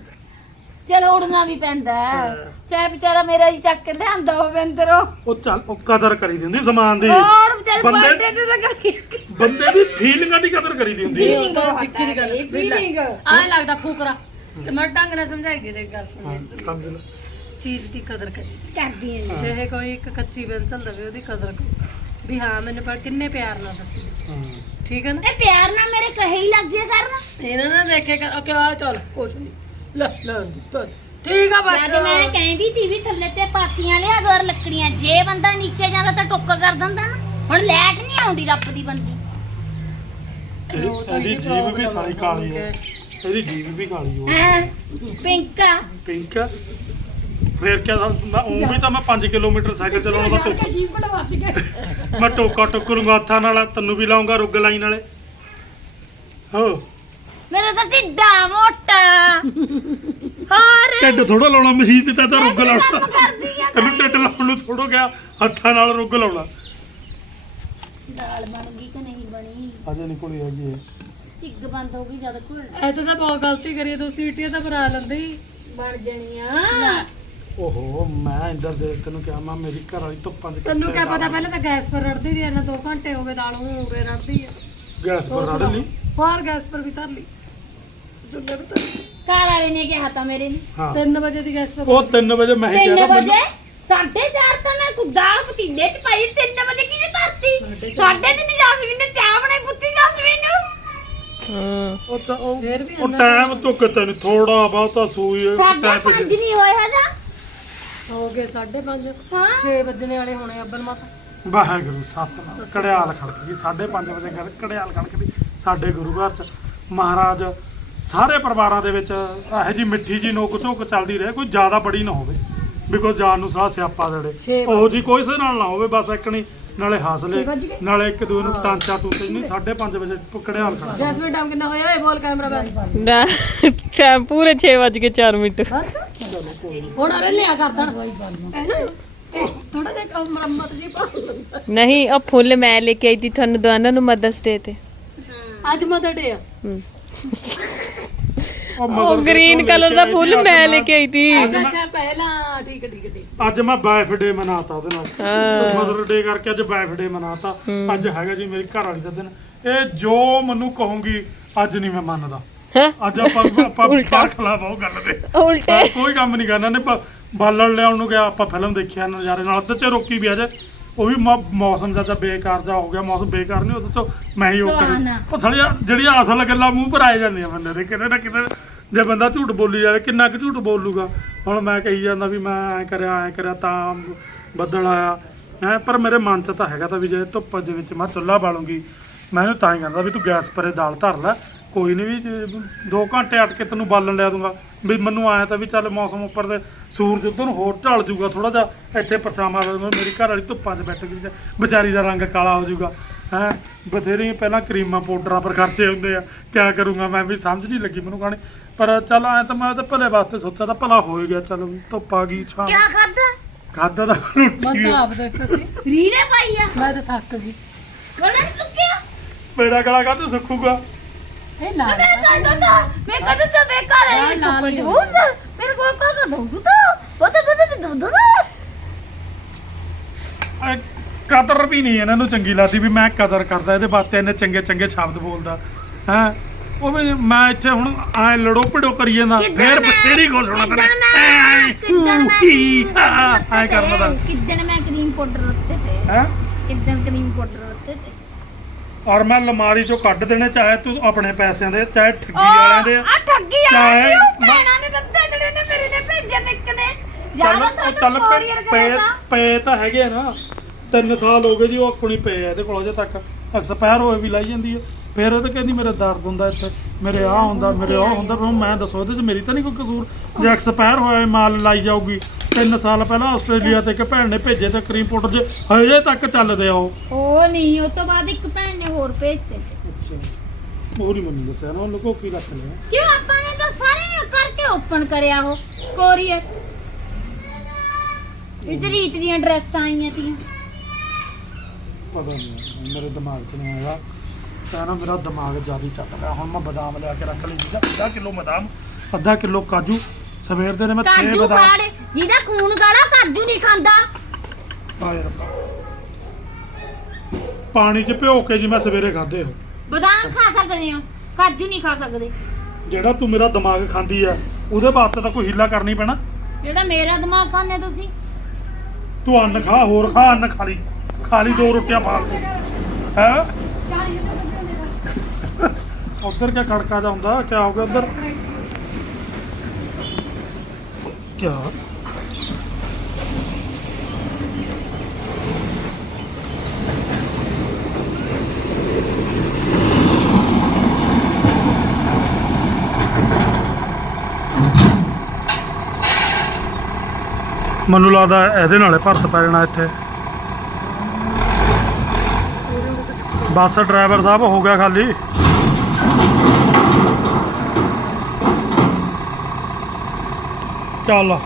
ਚਲੋ ਉੜਨਾ ਵੀ ਪੈਂਦਾ ਹੈ। ਚਾਹੇ ਵਿਚਾਰਾ ਮੇਰਾ ਜੀ ਚੱਕ ਕੇ ਲਿਆਂਦਾ ਹੋਵੇ ਅੰਦਰੋਂ। ਉਹ ਚੱਲ ਉਹ ਕਦਰ ਕਰੀ ਦੀ ਹੁੰਦੀ ਸਮਾਨ ਦੀ। ਹੋਰ ਵਿਚਾਰੇ ਬੰਦੇ- ਬਰਥਡੇ ਤੇ ਤਾਂ ਕਰਕੇ ਬੰਦੇ ਦੀ ਫੀਲਿੰਗਾਂ ਦੀ ਕਦਰ ਕਰੀ ਦੀ ਹੁੰਦੀ ਹੈ। ਇਹ ਤਾਂ ਵਿੱਕੀ ਦੀ ਗੱਲ ਫੀਲਿੰਗ ਆਏ ਲੱਗਦਾ ਫੂਕਰਾ। ਤੇ ਮੈਂ ਢੰਗ ਨਾਲ ਸਮਝਾਈ ਦੇ ਗੱਲ ਹਾਂ, ਸੁਣੀ ਸਮਝ ਲੈ। ਚੀਜ਼ ਦੀ ਕਦਰ ਕਰੀ। ਕਰਦੀ ਹਾਂ। ਚਾਹੇ ਕੋਈ ਇੱਕ ਕੱਚੀ ਪੈਨਸਲ ਦਵੇ ਉਹਦੀ ਕਦਰ ਕਰੋ। ਵੀ ਹਾਂ ਮੈਨੂੰ ਪਰ ਕਿੰਨੇ ਪਿਆਰ ਨਾਲ ਦਿੱਤੀ ਹਾਂ। ਠੀਕ ਹੈ ਨਾ? ਇਹ ਪਿਆਰ ਨਾਲ ਮੇਰੇ ਕਹੇ ਹੀ ਲੱਗ ਜੇ ਕਰਨ। ਇਹਨਾਂ ਨੇ ਦੇਖੇ ਕਰ। ਓਕੇ ਆ ਚੱਲ ਕੁਛ ਨਹੀਂ ਲੈ ਲੈ ਦਿੱਤਾ ਠੀਕ ਆ ਜਦ ਬੱਚਾ ਮੈਂ ਕਹਿੰਦੀ ਸੀ ਵੀ ਥੱਲੇ ਤੇ ਪਾਥੀਆਂ ਲਿਆ ਦੋ ਲੱਕੜੀਆਂ ਜੇ ਬੰਦਾ ਨੀਚੇ ਜਾਂਦਾ ਤਾਂ ਟੁੱਕ ਕਰ ਦਿੰਦਾ ਨਾ। ਹੁਣ ਲੈਟ ਨਹੀਂ ਆਉਂਦੀ ਰੱਬ ਦੀ ਬੰਦੀ। ਇਹਦੀ ਇਹਦੀ ਜੀਭ ਵੀ ਸਾਲੀ ਕਾਲੀ ਹੈ ਇਹਦੀ ਜੀਭ ਵੀ ਕਾਲੀ ਹੋ ਹਾਂ? ਪਿੰਕਾ ਪਿੰਕ ਹੈ ਫੇਰ ਕਿਆ ਮੈਂ ਉਹ ਵੀ ਤਾਂ ਮੈਂ 5 ਕਿਲੋਮੀਟਰ ਸਾਈਕਲ ਚਲਾਉਣ ਦਾ ਟੋਕ ਜੀਵ ਮੈਂ ਟੋਕਾ ਟੋਕੂ ਨੂੰ ਹੱਥਾਂ ਨਾਲ ਤੈਨੂੰ ਵੀ ਲਾਉਂਗਾ ਰੁੱਗ ਲਾਈਨ ਵਾਲੇ। ਹੋ। ਮੇਰਾ ਤਾਂ ਢਿੱਡਾ ਮੋਟਾ। ਹੋਰ। ਢਿੱਡ ਥੋੜਾ ਲਾਉਣਾ ਮਸ਼ੀਨ ਤੇ ਤਾਂ ਤਾਂ ਰੁੱਗ ਲਾਉਣਾ। ਕੰਮ ਕਰਦੀ ਆ ਤੈਨੂੰ ਢਿੱਡ ਲਾਉਣ ਨੂੰ ਥੋੜੋ ਗਿਆ ਹੱਥਾਂ ਨਾਲ ਰੁੱਗ ਲਾਉਣਾ। ਦਾਲ ਬਣ ਗਈ ਕਿ ਨਹੀਂ ਬਣੀ? ਅਜੇ ਨਹੀਂ ਕੋਲੀ ਹੈਗੀ ਹੈ ਚਿੱਗ ਬੰਦ ਹੋ ਗਈ ਜਦ ਘੁਲ। ਐਤੋਂ ਤਾਂ ਬਹੁਤ ਗਲਤੀ ਕਰੀ ਤੂੰ ਸੀਟੀਆਂ ਤਾਂ ਬਣਾ ਲੈਂਦੀ। ਬਣ ਜਾਣੀਆਂ ਓਹੋ ਮੈਂ ਇੰਦਰ ਦੇ ਤੈਨੂੰ ਕਿਹਾ ਮੈਂ ਮੇਰੀ ਘਰ ਵਾਲੀ ਧੁੱਪਾਂ 'ਚ ਤੈਨੂੰ ਕਿਆ ਪਤਾ ਪਹਿਲਾਂ ਤਾਂ ਗੈਸ ਪਰ ਰੜਦੀ ਦੀ ਇਹਨਾਂ 2 ਘੰਟੇ ਹੋ ਗਏ ਦਾਲ ਹੁਣ ਉਰੇ ਰੜਦੀ ਆ। ਗੈਸ ਪਰ ਰੜ ਲਈ? ਬਾਹਰ ਗੈਸ ਪਰ ਵੀ ਧਰ ਲਈ। ਤੇ। ਘਰ ਵਾਲੇ ਨੇ ਕਿਹਾ ਤਾਂ ਮੇਰੇ ਨੇ। ਹਾਂ। 3 ਵਜੇ ਦੀ ਗੈਸ ਪਰ ਉਹ 3 ਵਜੇ ਮੈਂ ਹੀ 3 ਕਿਹਾ ਵਜੇ? ਸਾਢੇ ਚਾਰ ਤਾਂ ਮੈਂ ਕੁ- ਦਾਲ ਪਤੀਲੇ ਚ ਪਾਈ 3 ਵਜੇ ਕਿਹਨੇ ਧਰਤੀ? ਸਾਢੇ ਤਿੰਨ ਜਾਸਮੀਨ ਨੇ ਚਾਹ ਬਣਾਈ ਪੁੱਤੀ ਜਾਸਮੀਨ ਨੂੰ। ਉਹ ਤਾਂ ਉਹ ਫੇਰ ਵੀ ਉਹ ਟਾਈਮ ਤੋਂ ਕਿਤੇ ਨਹੀਂ ਥੋੜਾ ਬਹੁਤਾ ਸੂਈ ਸਾਢੇ ਟਾਈਮ ਪੰਜ ਪਿੱਛੇ। ਨਹੀਂ ਹੋਏ ਹਜਾ। ਹੋ ਗਏ 5:30 ਹਾਂ। 6 ਵੱਜਣੇ ਵਾਲੇ ਹੋਣੇ ਅੱਬਲ ਮਾਤਾ। ਵਾਹਿਗੁਰੂ ਸਤਨਾਮ। ਕੜਿਆਲ ਖੜਕ ਗਈ 5:30 ਵਜੇ ਸਾਡੇ ਗੁਰੂ ਘਰ ਚ ਮਹਾਰਾਜ ਸਾਰੇ ਪਰਿਵਾਰਾਂ ਦੇ ਵਿੱਚ ਇਹੋ ਜੀ ਮਿੱਠੀ ਜੀ ਨੋਕ ਝੋਕ ਚੱਲਦੀ ਰਹੇ ਕੋਈ ਜ਼ਿਆਦਾ ਬੜੀ ਨਾ ਹੋਵੇ ਕੋਈ ਜਾਨ ਨੂੰ ਸਾਹ ਸਿਆਪਾ ਦੇੜੇ ਉਹ ਜੀ ਕੋਈ ਸੇ ਨਾਲ ਨਾ ਹੋਵੇ ਬਸ ਇੱਕਣੀ ਨਾਲੇ ਹਾਸਲੇ? ਨਾਲੇ ਇੱਕ ਦੂਏ ਨੂੰ ਟਾਂਚਾ ਟੂਚੇ ਨਹੀਂ 5:30 ਵਜੇ ਕੜਿਆਲ ਖੜਕ ਜੈਸਮੀਨ ਟਾਈਮ ਕਿੰਨਾ ਹੋਇਆ ਇਹ ਬੋਲ ਕੈਮਰਾ ਮੈਨ ਨਾ ਟਾਈਮ ਪੂਰੇ 6 ਵਜ ਕੇ 4 ਮਿੰਟ। ਬਸ। ਹੁਣ ਅਰੇ ਲਿਆ ਕਰਦਣ ਨਾ ਥੋੜਾ ਜਿਹਾ ਮੁਰੰਮਤ ਜੀ ਪਾ। ਨਹੀਂ ਉਹ ਫੁੱਲ ਮੈਂ ਲੈ ਕੇ ਆਈ ਸੀ ਤੁਹਾਨੂੰ ਦੋਨਾਂ ਨੂੰ ਮਦਰਸ ਡੇ ਤੇ। ਅੱਜ ਮਦਰ ਡੇ ਆ। ਉਹ ਗ੍ਰੀਨ ਕਲਰ ਦਾ ਫੁੱਲ ਮੈਂ ਲੈ ਕੇ ਆਈ ਸੀ ਅੱਛਾ ਅੱਛਾ ਪਹਿਲਾਂ ਠੀਕ ਹੈ, ਠੀਕ ਹੈ, ਠੀਕ ਹੈ। ਅੱਜ ਮੈਂ ਵਾਈਫ ਡੇ ਮਨਾਤਾ ਉਹਦੇ ਨਾਲ। ਮਦਰ ਡੇ ਕਰਕੇ ਅੱਜ ਵਾਈਫ ਡੇ ਮਨਾਤਾ। ਅੱਜ ਹੈਗਾ ਜੀ ਮੇਰੀ ਘਰ ਵਾਲੀ ਦਾ ਦਿਨ ਇਹ ਜੋ ਮੈਨੂੰ ਕਹੂੰਗੀ ਅੱਜ ਨਹੀਂ ਮੈਂ ਮੰਨਦਾ ਹੈਂ? ਅੱਜ ਆਪਾਂ ਆਪਾਂ। ਬਾਖਲਾ ਬਹੁ ਗੱਲ ਦੇ ਉਲਟੇ ਕੋਈ ਕੰਮ ਨਹੀਂ ਕਰਨਾ ਨੇ ਬਾਲਣ ਲਿਆਉਣ ਨੂੰ ਗਿਆ ਆਪਾਂ ਫਿਲਮ ਦੇਖਿਆ ਨਜ਼ਾਰੇ ਨਾਲ ਅੱਧ ਚ ਰੋਕੀ ਵੀ ਅਜੇ ਉਹ ਵੀ ਮੌ- ਮੌਸਮ ਜ਼ਿਆਦਾ ਬੇਕਾਰ ਜਾ ਹੋ ਗਿਆ ਮੌਸਮ ਬੇਕਾਰ ਨਹੀਂ ਉਸ ਤੋਂ ਮੈਂ ਹੀ ਉਹ ਕਰੀ। ਉਹ ਸੜੀਆਂ ਜਿਹੜੀਆਂ ਅਸਲ ਗੱਲਾਂ ਮੂੰਹ ਪਰ ਆਏ ਜਾਂਦੀਆਂ ਬੰਦੇ ਦੇ ਕਿਤੇ ਨਾ ਕਿਤੇ ਜੇ ਬੰਦਾ ਝੂਠ ਬੋਲੀ ਜਾਵੇ ਕਿੰਨਾ ਕੁ ਝੂਠ ਬੋਲੂਗਾ? ਹੁਣ ਮੈਂ ਕਹੀ ਜਾਂਦਾ ਵੀ ਮੈਂ ਐ ਕਰਿਆ ਐ ਕਰਿਆ ਤਾਂ ਬੱਦਲ ਆਇਆ। ਹੈ ਪਰ ਮੇਰੇ ਮਨ ਚ ਤਾਂ ਹੈਗਾ ਤਾਂ ਵੀ ਜੇ ਧੁੱਪ ਦੇ ਵਿੱਚ ਮੈਂ ਚੁੱਲ੍ਹਾ ਬਾਲੂੰਗੀ ਮੈਂ ਇਹਨੂੰ ਤਾਂ ਹੀ ਕਹਿੰਦਾ ਵੀ ਤੂੰ ਗੈਸ ਪਰੇ ਦਾਲ ਧਰ ਲੈ। ਕੋਈ ਨਹੀਂ ਵੀ 2 ਘੰਟੇ ਅਟ ਕੇ ਤੈਨੂੰ ਬਾਲਣ ਲਿਆ ਦੂੰਗਾ। ਵੀ ਮੈਨੂੰ ਆਇਆ ਤਾਂ ਵੀ ਚੱਲ ਮੌਸਮ ਉੱਪਰ ਦੇ ਸੂਰਜ ਉਧਰ ਨੂੰ ਹੋਰ ਢਲ ਜਾਊਗਾ ਥੋੜਾ ਜਿਹਾ ਇੱਥੇ ਪਰਛਾਵਾਂ ਦੇ ਮੇਰੀ ਘਰ ਵਾਲੀ ਧੁੱਪਾਂ 'ਚ ਬੈਠ ਗਈ ਵਿਚਾਰੀ ਦਾ ਰੰਗ ਕਾਲਾ ਹੋ ਜਾਊਗਾ ਹੈ ਬਥੇਰੀ ਪਹਿਲਾਂ ਕਰੀਮਾਂ ਪਾਊਡਰਾਂ ਪਰ ਖਰਚੇ ਹੁੰਦੇ ਆ ਕਿਆ ਕਰੂੰਗਾ ਮੈਂ ਵੀ ਸਮਝ ਨਹੀਂ ਲੱਗੀ ਮੈਨੂੰ ਕਹਾਣੀ ਪਰ ਚੱਲ ਐ ਤਾਂ ਮੈਂ ਤਾਂ ਭਲੇ ਵਾਸਤੇ ਸੋਚਿਆ ਤਾਂ ਭਲਾ ਹੋ ਗਿਆ ਚੱਲ ਧੁੱਪ ਆ ਗਈ ਛਾਂ। ਕਿਆ ਖਾਦਾ ਖਾਦਾ ਦਾ ਮੈਂ ਤਾਂ ਆਪ ਦੇਖਿਆ ਸੀ। ਰੀਲੇ ਪਾਈ ਆ? ਮੈਂ ਤਾਂ ਥੱਕ ਗਈ। ਗੜਾ ਸੁੱਕਿਆ? ਮੇਰਾ ਗਲਾ ਕਾਹਤੇ ਸੁੱਕੂਗਾ? ਕਦਰ ਵੀ ਨਹੀਂ ਇਹਨਾਂ ਨੂੰ ਚੰਗੀ ਲੱਗਦੀ ਵੀ ਮੈਂ ਕਦਰ ਕਰਦਾ ਇਹਦੇ ਵਾਸਤੇ ਇਹਨੇ ਚੰਗੇ ਚੰਗੇ ਸ਼ਬਦ ਬੋਲਦਾ। ਹੈ? ਉਹ ਵੀ ਮੈਂ ਇੱਥੇ ਹੁਣ ਐ ਲੜੋ ਭਿੜੋ ਕਰੀ ਜਾਂਦਾ ਫੇਰ ਬਥੇਰੀ ਐ ਕਰਨਾ ਦਾ ਕਿੱਦਣ ਮੈਂ ਕਰੀਮ ਪਾਊਡਰ ਉੱਤੇ ਤੇ। ਹੈ? ਕਿੱਦਣ ਕਰੀਮ ਪਾਊਡਰ ਉੱਤੇ ਤੇ। ਔਰ ਮੈਂ ਲਮਾਰੀ ਚੋਂ ਕੱਢ ਦੇਣੇ ਚਾਹੇ ਤੂੰ ਆਪਣੇ ਪੈਸਿਆਂ ਦੇ ਚਾਹੇ ਠੱਗੀ ਵਾਲਿਆਂ ਦੇ ਆ ਠੱਗੀ ਚਾਹੇ ਵਾਲੇ ਨੂੰ ਮੈਂ- ਭੈਣਾਂ ਨੇ ਦਿੱਤੇ ਜਿਹੜੇ ਨੇ ਮੇਰੇ ਨੇ ਭੇਜੇ ਨਿੱਕ ਨੇ ਚੱਲ ਜ਼ਿਆਦਾ ਉਹ ਚੱਲ ਤਾਂ ਪਏ ਪਏ ਤਾਂ ਹੈਗੇ ਆ ਨਾ। ਤਿੰਨ ਸਾਲ ਹੋ ਗਏ ਜੀ ਉਹ ਆਪਣੀ ਪਏ ਆ ਇਹਦੇ ਕੋਲ ਅਜੇ ਤੱਕ। ਐਕਸਪਾਇਰ ਹੋਏ ਵੀ ਲਾਈ ਜਾਂਦੀ ਹੈ ਫਿਰ ਇਹ ਤਾਂ ਕਹਿੰਦੀ ਮੇਰੇ ਦਰਦ ਹੁੰਦਾ ਇੱਥੇ। ਮੇਰੇ ਆਹ ਹੁੰਦਾ ਮੇਰੇ ਉਹ ਹੁੰਦਾ। ਫਿਰ ਮੈਂ ਦੱਸੋ ਇਹਦੇ 'ਚ ਮੇਰੀ ਤਾਂ ਨਹੀਂ ਕੋਈ ਕਸੂਰ? ਜੇ ਐਕਸਪਾਇਰ ਹੋਇਆ ਇਹ ਮਾਲ ਲਾਈ ਜਾਊਗੀ। ਤਿੰਨ ਸਾਲ ਪਹਿਲਾਂ ਆਸਟ੍ਰੇਲੀਆ ਤੇ ਇੱਕ ਭੈਣ ਨੇ ਭੇਜੇ ਤੇ ਕਰੀਮ ਪਾਊਡਰ ਜੇ ਹਜੇ ਤੱਕ ਚੱਲਦੇ ਆ ਉਹ। ਉਹ ਨਹੀਂ ਉਹ ਤੋਂ ਬਾਅਦ ਇੱਕ ਭੈਣ ਨੇ ਹੋਰ ਭੇਜਤੇ ਅੱਛਾ। ਉਹ ਨਹੀਂ ਮੈਨੂੰ ਦੱਸਿਆ ਨਾ ਲੋਕੋ ਕੀ ਰੱਖ ਲਿਆ ਕਿਉਂ ਆਪਾਂ ਨੇ ਤਾਂ ਸਾਰੇ ਨੇ ਕਰਕੇ ਓਪਨ ਕਰਿਆ ਉਹ ਕੋਰੀਅਰ। ਤੇ ਰੀਤ ਦੀਆਂ ਡਰੈਸਾਂ ਆਈਆਂ ਤੀਆਂ। ਪਤਾ ਨਹੀਂ ਮੇਰੇ ਦਿਮਾਗ 'ਚ ਨਹੀਂ ਆਇਆ। ਤਾਂ ਨਾ ਮੇਰਾ ਦਿਮਾਗ ਜ਼ਿਆਦਾ ਚੱਟ ਗਿਆ। ਹੁਣ ਮੈਂ ਬਦਾਮ ਲਿਆ ਕੇ ਰੱਖ ਲਈ। ਜਿਹਦਾ ਅੱਧਾ ਕਿਲੋ ਬਦਾਮ ਅੱਧਾ ਕਿਲੋ ਕਾਜੂ ਸਵੇਰ ਦੇ ਨੇ ਮੈਂ 6 ਕਾਜੂ ਬਦਾਮ। ਖਾੜ ਜਿਹਦਾ ਖੂਨ ਗਾੜਾ ਕਾਜੂ ਨਹੀਂ ਖਾਂਦਾ। ਹਾਏ ਰੱਬਾ। ਪਾਣੀ 'ਚ ਭਿਓ ਕੇ ਜੀ ਮੈਂ ਸਵੇਰੇ ਖਾਦੇ ਬਦਾਮ ਖਾ ਸਕਦੇ ਹੋ ਕਾਜੂ ਨਹੀਂ ਖਾ ਸਕਦੇ। ਜਿਹੜਾ ਤੂੰ ਮੇਰਾ ਦਿਮਾਗ ਖਾਂਦੀ ਆ ਉਹਦੇ ਵਾਸਤੇ ਤਾਂ ਕੋਈ ਹੀਲਾ ਕਰਨੀ ਪੈਣਾ। ਜਿਹੜਾ ਮੇਰਾ ਦਿਮਾਗ ਖਾਂਦੇ ਤੁਸੀਂ? ਤੂੰ ਅੰਨ ਖਾ ਹੋਰ ਖਾ ਅੰਨ ਖਾ ਲਈ। ਖਾ ਲਈ ਦੋ ਰੋਟੀਆਂ ਫਾਲਤੂ ਹੈ? ਉਧਰ ਕਿਆ ਖੜਕਾ ਜਾ ਹੁੰਦਾ ਕਿਆ ਹੋ ਗਿਆ ਉਧਰ? ਕਿਆ? ਮੈਨੂੰ ਲੱਗਦਾ ਇਹਦੇ ਨਾਲੇ ਭਰਤ ਪੈ ਜਾਣਾ ਇੱਥੇ। ਬੱਸ ਡਰਾਈਵਰ ਸਾਹਿਬ ਹੋ ਗਿਆ ਖਾਲੀ। ਚੱਲ।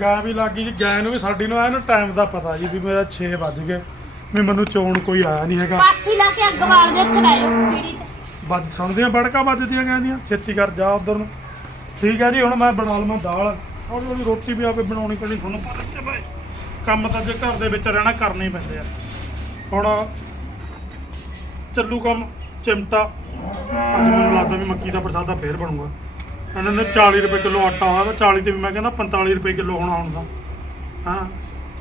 ਗਾਂ ਵੀ ਲੱਗ ਗਈ ਜੀ ਗਾਂ ਨੂੰ ਵੀ ਸਾਡੀ ਨੂੰ ਆਇਆ ਨਾ ਟਾਈਮ ਦਾ ਪਤਾ ਜੀ ਵੀ ਮੇਰਾ 6 ਵੱਜ ਗਏ ਵੀ ਮੈਨੂੰ ਚੋਣ ਕੋਈ ਆਇਆ ਨਹੀਂ ਹੈਗਾ। ਪਾਥੀ ਲਾ ਕੇ ਅੱਗ ਬਾਲ ਦੇ ਚਲਾਇਓ ਪੀੜੀ ਤੇ। ਵੱਜ ਸੁਣਦੀਆਂ ਬੜਕਾ ਵੱਜਦੀਆਂ ਗਾਂ ਦੀਆਂ? ਛੇਤੀ ਕਰ ਜਾ ਉਧਰ ਨੂੰ। ਠੀਕ ਹੈ ਜੀ ਹੁਣ ਮੈਂ ਬਣਾ ਲਵਾਂ ਦਾਲ। ਹੌਲੀ ਹੌਲੀ ਰੋਟੀ ਵੀ ਆਪੇ ਬਣਾਉਣੀ ਪੈਣੀ ਤੁਹਾਨੂੰ ਪਤਾ ਹੀ ਹੈ ਭਾਈ। ਕੰਮ ਤਾਂ ਜੇ ਘਰ ਦੇ ਵਿੱਚ ਰਹਿਣਾ ਕਰਨੇ ਹੀ ਪੈਂਦੇ ਆ। ਹੁਣ ਚੱਲੂ ਕੰਮ ਚਿਮਟਾ। ਅੱਜ ਮੈਨੂੰ ਲੱਗਦਾ ਵੀ ਮੱਕੀ ਦਾ ਪ੍ਰਸਾਦਾ ਫੇਰ ਬਣੂਗਾ। ਇਹਨਾਂ ਨੇ 40 ਰੁਪਏ ਕਿਲੋ ਆਟਾ ਹੋਇਆ ਵਾ 40 ਤੇ ਵੀ ਮੈਂ ਕਹਿੰਦਾ 45 ਰੁਪਏ ਕਿਲੋ ਹੋਣਾ ਹੁਣ ਦਾ ਹਾਂ?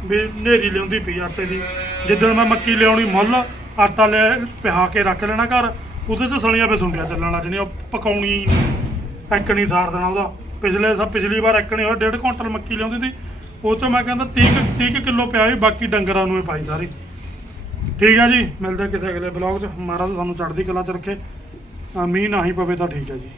ਵੀ ਨੇਰੀ ਲਿਆਉਂਦੀ ਪਈ ਆਟੇ ਦੀ। ਜਿੱਦਣ ਮੈਂ ਮੱਕੀ ਲਿਆਉਣੀ ਮੁੱਲ, ਆਟਾ ਲੈ ਪਿਹਾ ਕੇ ਰੱਖ ਲੈਣਾ ਘਰ, ਉਹਦੇ 'ਚ ਸਲੀਆਂ ਪੇ ਸੁੰਡੀਆਂ ਚੱਲਣ ਲੱਗ ਜਣੀਆਂ ਪਕਾਉਣੀ ਐਕਣੀ ਸਾਰ ਦੇਣਾ ਉਹਦਾ। ਪਿਛਲੇ ਸਭ ਪਿਛਲੀ ਵਾਰ ਐਕਣੀ ਨਹੀਂ ਹੋਇਆ, ਡੇਢ ਕੁਇੰਟਲ ਮੱਕੀ ਲਿਆਉਂਦੀ ਸੀ। ਉਹ 'ਚੋਂ ਮੈਂ ਕਹਿੰਦਾ 30 ਕੁ- 30 ਕੁ ਕਿਲੋ ਪਿਆ ਸੀ, ਬਾਕੀ ਡੰਗਰਾਂ ਨੂੰ ਹੀ ਪਾਈ ਸਾਰੀ। ਠੀਕ ਹੈ ਜੀ, ਮਿਲਦੇ ਕਿਸੇ ਅਗਲੇ ਬਲੌਗ 'ਚ। ਮਹਾਰਾਜ ਸਾਨੂੰ ਚੜ੍ਹਦੀ ਕਲਾ 'ਚ ਰੱਖੇ। ਮੀਂਹ ਨਾ ਹੀ ਪਵੇ ਤਾਂ ਠੀਕ ਹੈ ਜੀ।